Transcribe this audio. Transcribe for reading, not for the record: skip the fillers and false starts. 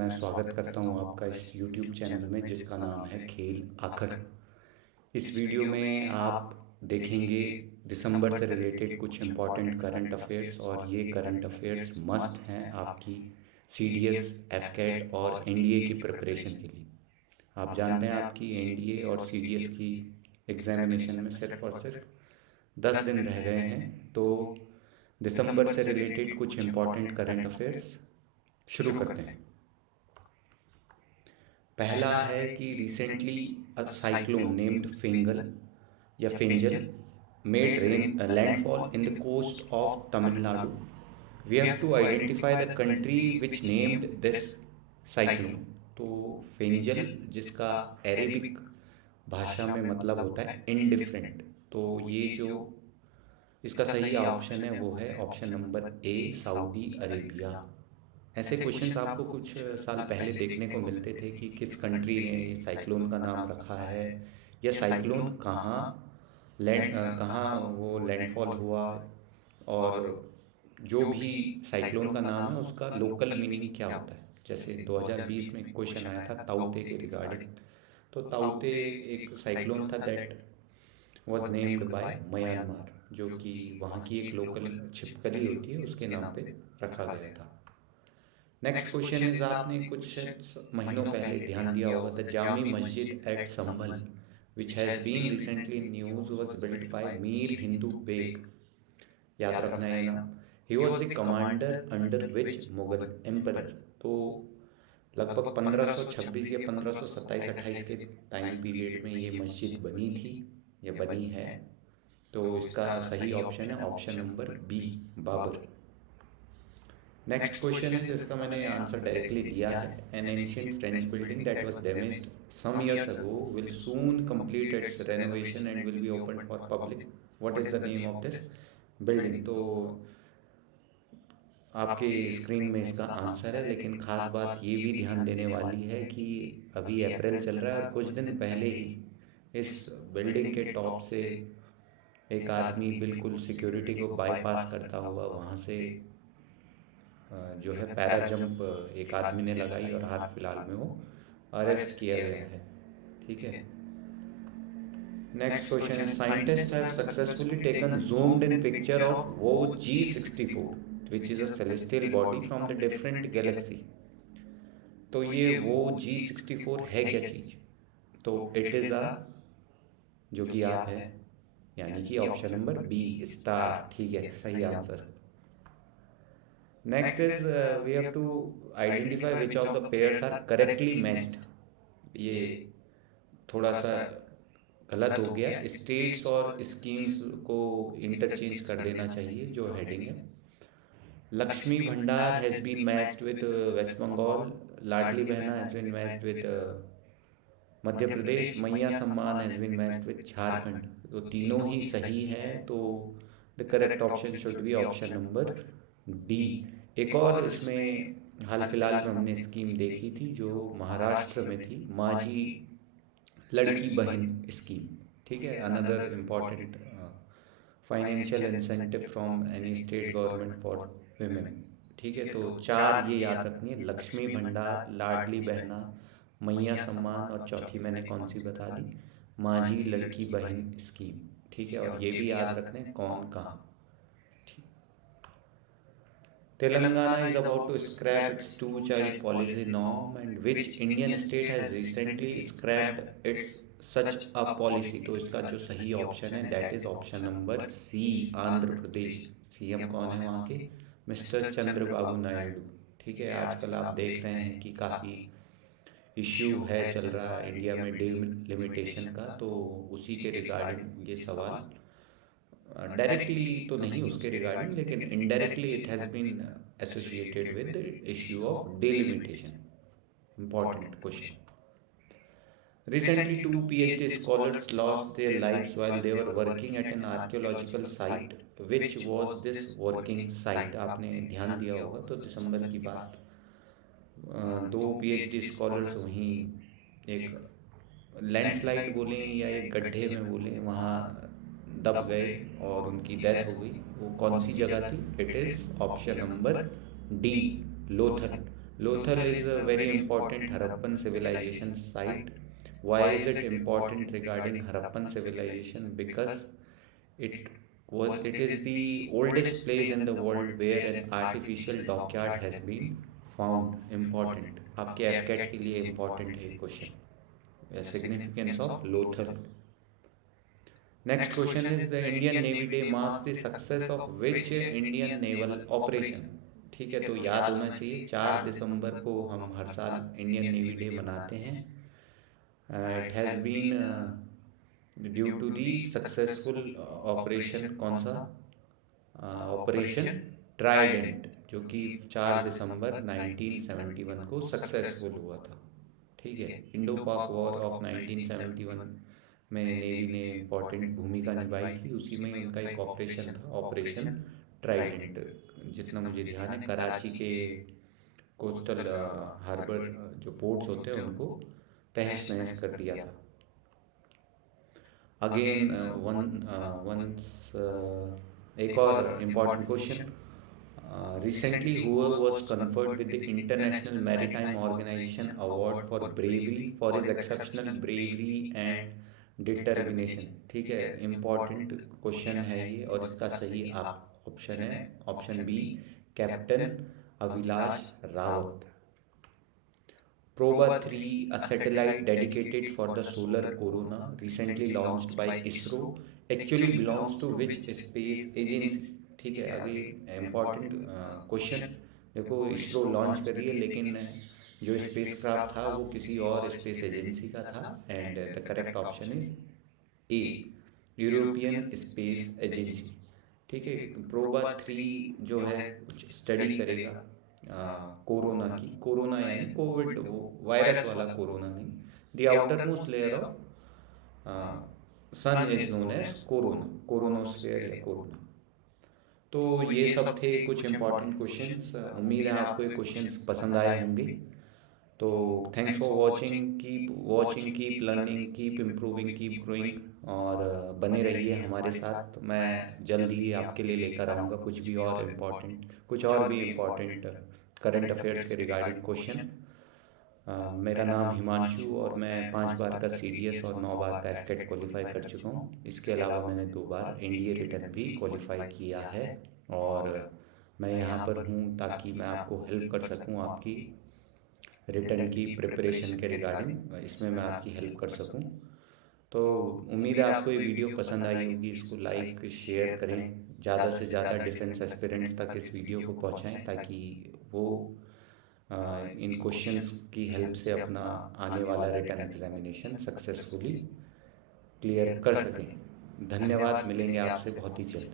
मैं स्वागत करता हूँ आपका इस यूट्यूब चैनल में जिसका नाम है खेल आखर। इस वीडियो में आप देखेंगे दिसंबर से रिलेटेड कुछ इम्पॉर्टेंट करंट अफेयर्स, और ये करंट अफेयर्स मस्ट हैं आपकी सीडीएस, एफकेट और एनडीए की प्रिपरेशन के लिए। आप जानते हैं आपकी एनडीए और सीडीएस की एग्जामिनेशन में सिर्फ और सिर्फ 10 दिन रह गए हैं। तो दिसंबर से रिलेटेड कुछ इम्पॉर्टेंट करंट अफेयर्स शुरू करते हैं। पहला है कि रिसेंटली अ साइक्लोन नेम्ड फिंगल या फेंजल made rain landfall in the coast of Tamil Nadu. We have to identify the country which named this cyclone. तो फेंजल, जिसका अरेबिक भाषा में मतलब होता है इनडिफरेंट, तो ये जो इसका सही ऑप्शन है वो है option number A, Saudi Arabia. ऐसे क्वेश्चंस आपको कुछ साल पहले देखने को मिलते थे कि किस कंट्री ने ये साइक्लोन का नाम रखा है, या साइक्लोन कहाँ वो लैंडफॉल हुआ, और जो भी साइक्लोन का नाम है उसका लोकल मीनिंग क्या होता है। जैसे 2020 में क्वेश्चन आया था ताउते के रिगार्डिंग। तो ताउते एक साइक्लोन था that was named by Myanmar, जो कि वहाँ की एक लोकल छिपकली होती है उसके नाम पे रखा गया था। नेक्स्ट क्वेश्चन इज, आपने कुछ शायद महीनों पहले ध्यान दिया होगा, the Jami Masjid at Sambhal which has been recently in news was built by Mir Hindu Beg. याद रखना है ये नाम। He was the commander under which Mughal emperor. तो लगभग 1526 या 1527-28 के टाइम पीरियड में ये मस्जिद बनी थी या बनी है। तो इसका सही ऑप्शन है option number B, Babur. Next question है, इसका मैंने आंसर डायरेक्टली दिया है। An ancient French building that was damaged some years ago will soon complete its renovation and will be open for public. What is the name of this building? तो आपके screen में इसका answer है, लेकिन ख़ास बात ये भी ध्यान देने वाली है कि अभी अप्रैल चल रहा है और कुछ दिन पहले ही इस बिल्डिंग के टॉप से एक आदमी बिल्कुल सिक्योरिटी को बाईपास करता हुआ वहाँ से जो है पैरा जंप एक आदमी ने लगाई, और हाल फिलहाल में वो अरेस्ट किया गया है। ठीक है। नेक्स्ट क्वेश्चन है, scientist have successfully taken zoomed in picture of वो G64 which is a celestial body from the different Galaxy. तो ये वो G64 है क्या चीज़? तो इट इज़ अ, जो कि आप है, यानी कि ऑप्शन नंबर बी, स्टार। ठीक है, सही answer. Next is, we have to identify which of the pairs are correctly matched. ये थोड़ा सा गलत हो गया, स्टेट्स और स्कीम्स को इंटरचेंज कर देना चाहिए जो हेडिंग है। Lakshmi Bhandar has been matched with West Bengal, Ladli Behna has been matched with Madhya Pradesh, Maiya Samman has been matched with Jharkhand. तो तीनों ही सही हैं, तो the correct option should be option number D. एक और इसमें हाल फिलहाल में हमने स्कीम देखी थी जो महाराष्ट्र में थी, माझी लड़की बहन स्कीम। ठीक है, another important financial incentive from any state government for women। ठीक है, तो चार ये याद रखनी है, लक्ष्मी भंडार, लाडली बहना, मैया सम्मान, और चौथी मैंने कौन सी बता दी, माझी लड़की बहन स्कीम। ठीक है, और ये भी याद रखना है कौन कहाँ। Telangana is about to scrap its two-child policy norm, and which Indian state has recently scrapped its such a policy? तो इसका जो सही ऑप्शन है that is option number C, Andhra Pradesh. CM कौन है वहाँ के? मिस्टर चंद्रबाबू नायडू। ठीक है, आजकल आप देख रहे हैं कि काफ़ी इश्यू है चल रहा है इंडिया में डिलिमिटेशन का, तो उसी के रिगार्डिंग ये सवाल, डायरेक्टली तो नहीं उसके रिगार्डिंग, लेकिन indirectly it has been associated with the issue of delimitation. Important question. Recently, two PhD scholars lost their lives while they were working at an archaeological site. Which was this working site? आपने ध्यान दिया होगा तो दिसंबर की बात, दो PhD scholars वहीं एक लैंडस्लाइड बोलें या एक गड्ढे में बोलें, वहाँ दब गए और उनकी डेथ हो गई। वो कौन सी जगह थी? It is option number D, Lothal. Lothal is a very important Harappan civilization site. Why is it important regarding Harappan civilization? Because it it is the oldest place in the world where an artificial dockyard has been found. Important. आपके एफकेट के लिए important है question. Significance of Lothal. Next question is the Indian Navy Day marks the success of which Indian naval operation. ठीक है, तो याद होना चाहिए 4 दिसंबर को हम हर साल इंडियन नेवी डे मनाते हैं. It has been due to the successful operation. कौन सा? ऑपरेशन ट्राइडेंट, जो कि 4 दिसंबर 1971 को सक्सेसफुल हुआ था. ठीक है, इंडो पाक वॉर ऑफ 1971 में नेवी ने इम्पॉर्टेंट भूमिका निभाई थी. उसी में उनका एक ऑपरेशन था, ऑपरेशन ट्राइडेंट. जितना मुझे ध्यान है कराची के कोस्टल हार्बर जो पोर्ट्स होते हैं उनको तहस नहस कर दिया था. अगेन वंस एक और important question. Recently, whoever was conferred with the International Maritime Organization Award for bravery for his exceptional bravery and determination. ठीक है, इम्पॉर्टेंट क्वेश्चन है ये और इसका सही आप ऑप्शन है option B, captain Avinash Rawat. Proba 3, a satellite dedicated for the solar corona, recently launched by ISRO, actually belongs to which space agency? ठीक है, आगे इम्पॉर्टेंट क्वेश्चन. देखो, इसरो लॉन्च कर रही है लेकिन जो स्पेस क्राफ्ट था वो किसी और स्पेस एजेंसी का था. And the correct option is a, European space agency. ठीक है, प्रोबा 3 जो है कुछ स्टडी करेगा कोरोना की. कोरोना यानी कोविड, वो वायरस वाला कोरोना नहीं. The outermost layer of sun is known as corona, coronosphere या कोरोना. तो ये सब थे कुछ इंपॉर्टेंट क्वेश्चंस. उम्मीद है आपको ये क्वेश्चंस पसंद आए होंगे. तो thanks for watching, keep learning, keep improving, keep growing. और बने रहिए हमारे साथ. मैं जल्द ही आपके लिए लेकर आऊँगा कुछ और भी इम्पॉर्टेंट करंट अफेयर्स के रिगार्डिंग क्वेश्चन. मेरा नाम हिमांशु और मैं 5 बार का CDS और 9 बार का एफकेट क्वालिफाई कर चुका हूँ. इसके अलावा मैंने 2 बार NDA रिटर्न भी क्वालिफाई किया है. और मैं यहाँ पर हूँ ताकि मैं आपको हेल्प कर सकूँ आपकी रिटर्न की प्रिपरेशन के रिगार्डिंग. इसमें मैं आपकी हेल्प कर सकूँ. तो उम्मीद है आपको ये वीडियो पसंद आई होगी. इसको लाइक शेयर करें, ज़्यादा से ज़्यादा डिफेंस एस्पिरेंट्स तक इस वीडियो को पहुँचाएँ ताकि वो इन क्वेश्चंस की हेल्प से अपना आने वाला रिटर्न एग्जामिनेशन सक्सेसफुली क्लियर कर सकें. धन्यवाद. मिलेंगे आपसे बहुत ही जल्द.